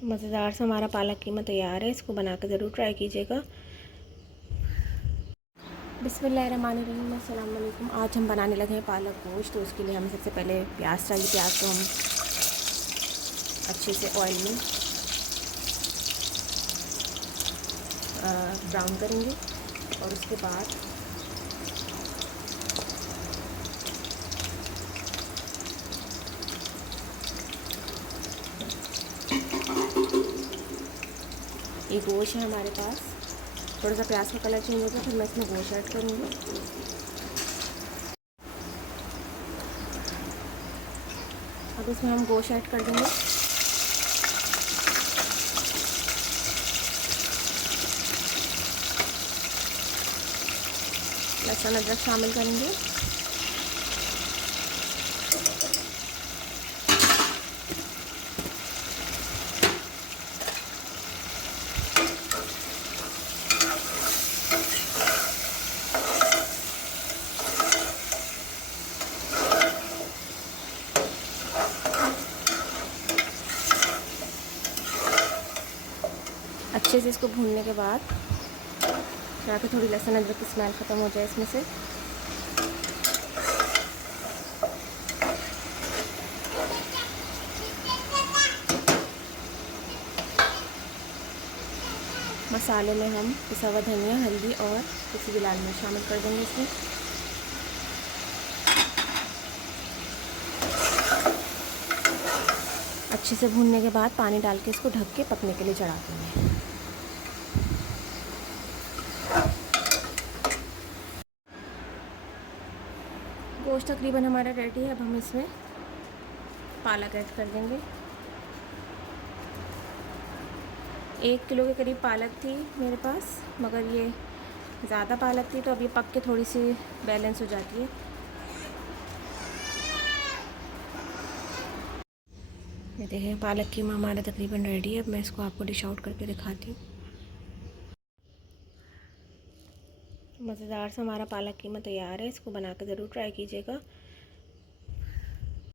मज़ेदार सा हमारा पालक कीमा तैयार है। इसको बना कर ज़रूर ट्राई कीजिएगा। बिस्मिल्लाहिर्रहमानिर्रहीम, अस्सलाम वालेकुम। आज हम बनाने लगे हैं पालक गोश्त। तो उसके लिए हमें सबसे पहले प्याज चाहिए। प्याज को हम अच्छे से ऑयल में ब्राउन करेंगे और उसके बाद ये गोश्त है हमारे पास। थोड़ा सा प्याज का कलर चेंज हो गया, फिर मैं इसमें गोश्त ऐड करूँगी। अब इसमें हम गोश्त ऐड कर देंगे। लहसुन अदरक शामिल करेंगे। अच्छे से इसको भूनने के बाद ताकि थोड़ी लहसुन अदरक की स्मेल ख़त्म हो जाए इसमें से, मसाले में हम पिसा हुआ धनिया, हल्दी और कुछ भी लाल मिर्च शामिल कर देंगे इसमें। अच्छे से भूनने के बाद पानी डाल के इसको ढक के पकने के लिए चढ़ा देंगे। गोश्त तकरीबन हमारा रेडी है। अब हम इसमें पालक ऐड कर देंगे। 1 किलो के करीब पालक थी मेरे पास, मगर ये ज़्यादा पालक थी तो अब ये पक के थोड़ी सी बैलेंस हो जाती है। ये देखें, पालक कीमा हमारा तकरीबन रेडी है। अब मैं इसको आपको डिश आउट करके दिखाती हूँ। मज़ेदार सा हमारा पालक कीमा तैयार है। इसको बना कर ज़रूर ट्राई कीजिएगा।